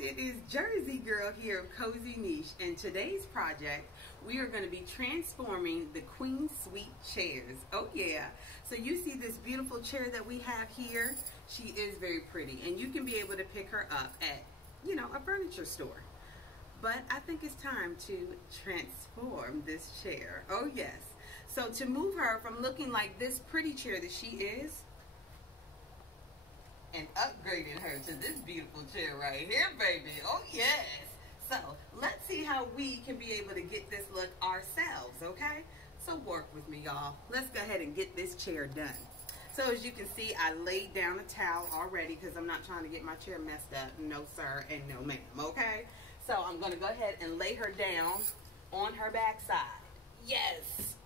it is Jersey Girl here of Cozy Niche, and today's project we are going to be transforming the Queen Suite chairs. Oh yeah, so you see this beautiful chair that we have here. She is very pretty, and you can be able to pick her up at, you know, a furniture store. But I think it's time to transform this chair. Oh yes. So to move her from looking like this pretty chair that she is, and upgrading her to this beautiful chair right here, baby. Oh yes. So let's see how we can be able to get this look ourselves, okay? So work with me, y'all. Let's go ahead and get this chair done. So as you can see, I laid down a towel already because I'm not trying to get my chair messed up. No sir and no ma'am, okay? So I'm gonna go ahead and lay her down on her backside. Yes,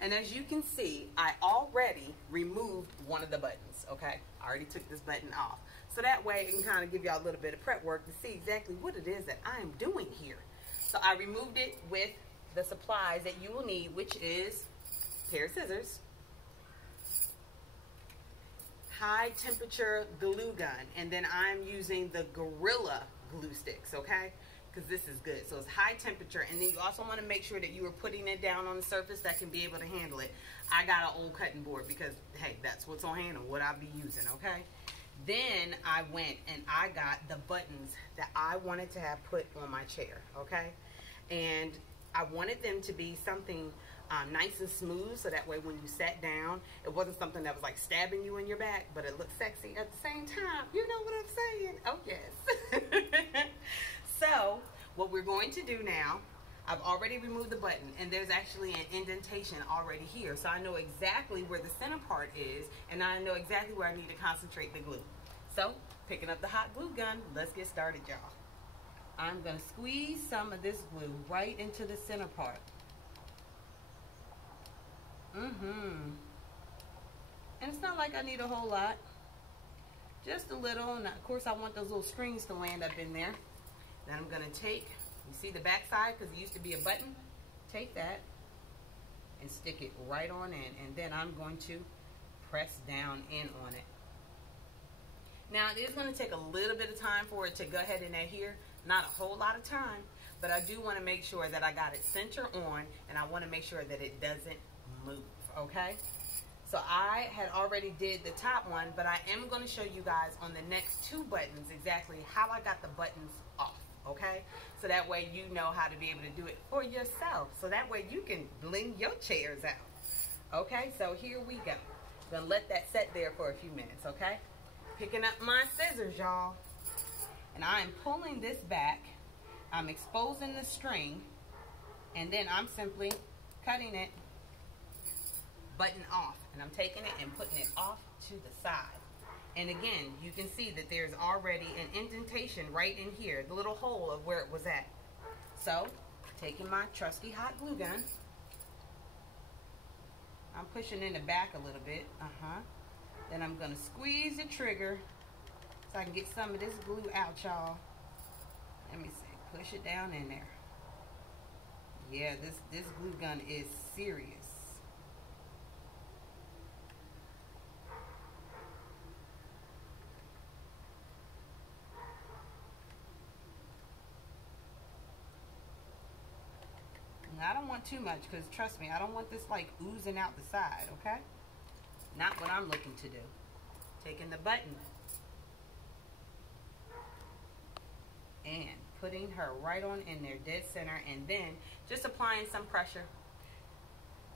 And as you can see, I already removed one of the buttons, okay? I already took this button off. So that way it can kind of give y'all a little bit of prep work to see exactly what it is that I am doing here. So I removed it with the supplies that you will need, which is a pair of scissors, high temperature glue gun, and then I'm using the Gorilla glue sticks, okay? Because this is good. So it's high temperature, and then you also want to make sure that you are putting it down on a surface that can be able to handle it. I got an old cutting board because, hey, that's what's on hand and what I'll be using, okay? Then I went and I got the buttons that I wanted to have put on my chair, okay? And I wanted them to be something nice and smooth, so that way when you sat down, it wasn't something that was like stabbing you in your back, but it looked sexy at the same time. You know what I'm saying? Oh, yes. So what we're going to do now, I've already removed the button, and there's actually an indentation already here. So I know exactly where the center part is, and I know exactly where I need to concentrate the glue. So picking up the hot glue gun, let's get started, y'all. I'm going to squeeze some of this glue right into the center part. And it's not like I need a whole lot, just a little. And of course I want those little strings to land up in there. Then I'm going to take, you see the back side, because it used to be a button, take that and stick it right on in, and then I'm going to press down in on it. Now it is going to take a little bit of time for it to go ahead and adhere, not a whole lot of time, but I do want to make sure that I got it center on, and I want to make sure that it doesn't move, okay? So I had already did the top one, but I am going to show you guys on the next two buttons exactly how I got the buttons off, okay? So that way you know how to be able to do it for yourself, so that way you can bling your chairs out. Okay, so here we go. I'm gonna let that set there for a few minutes, okay? Picking up my scissors, y'all, and I am pulling this back. I'm exposing the string, and then I'm simply cutting it button off, and I'm taking it and putting it off to the side. And again, you can see that there's already an indentation right in here, the little hole of where it was at. So taking my trusty hot glue gun, I'm pushing in the back a little bit, then I'm gonna squeeze the trigger so I can get some of this glue out, y'all. Let me see, push it down in there. Yeah, this glue gun is serious. I don't want too much, because trust me, I don't want this like oozing out the side, okay? Not what I'm looking to do. Taking the button and putting her right on in there, dead center, and then just applying some pressure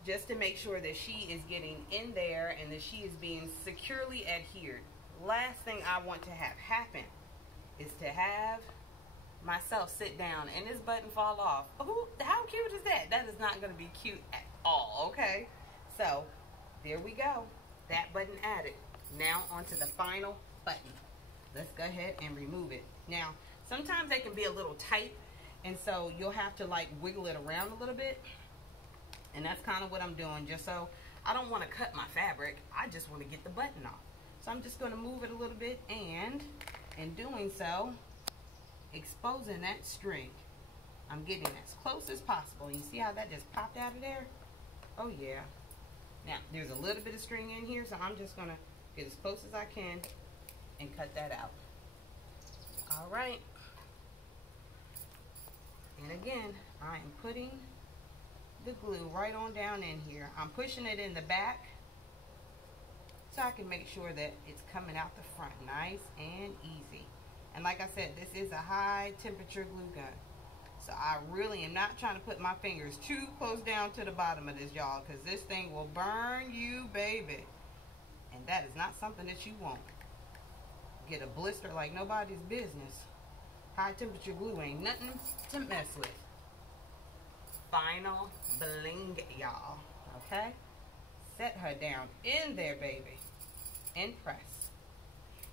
just to make sure that she is getting in there and that she is being securely adhered. Last thing I want to have happen is to have myself sit down and this button fall off. Ooh, how cute is that? That is not going to be cute at all, okay? So there we go, that button added. Now onto the final button. Let's go ahead and remove it. Now sometimes they can be a little tight, and so you'll have to like wiggle it around a little bit, and that's kind of what I'm doing, just so I don't want to cut my fabric. I just want to get the button off. So I'm just going to move it a little bit, and in doing so, exposing that string. I'm getting as close as possible. You see how that just popped out of there? Oh yeah. Now there's a little bit of string in here, so I'm just gonna get as close as I can and cut that out. All right. And again, I am putting the glue right on down in here. I'm pushing it in the back so I can make sure that it's coming out the front nice and easy. And like I said, this is a high temperature glue gun. So I really am not trying to put my fingers too close down to the bottom of this, y'all, because this thing will burn you, baby. And that is not something that you want. Get a blister like nobody's business. High temperature glue ain't nothing to mess with. Final bling, y'all. Okay? Set her down in there, baby. And press.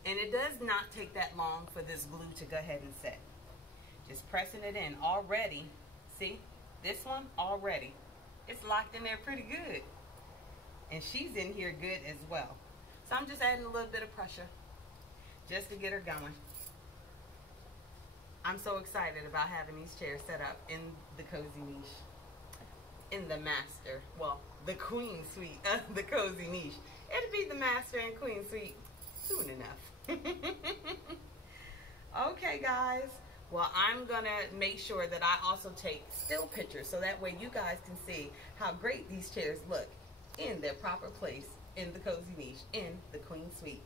And it does not take that long for this glue to go ahead and set. Just pressing it in already. See? This one already. It's locked in there pretty good. And she's in here good as well. So I'm just adding a little bit of pressure just to get her going. I'm so excited about having these chairs set up in the Cozy Niche. In the master, well, the queen suite of the Cozy Niche. It'll be the master and queen suite soon enough. Okay, guys. Well, I'm gonna make sure that I also take still pictures so that way you guys can see how great these chairs look in their proper place in the Cozy Niche in the queen suite.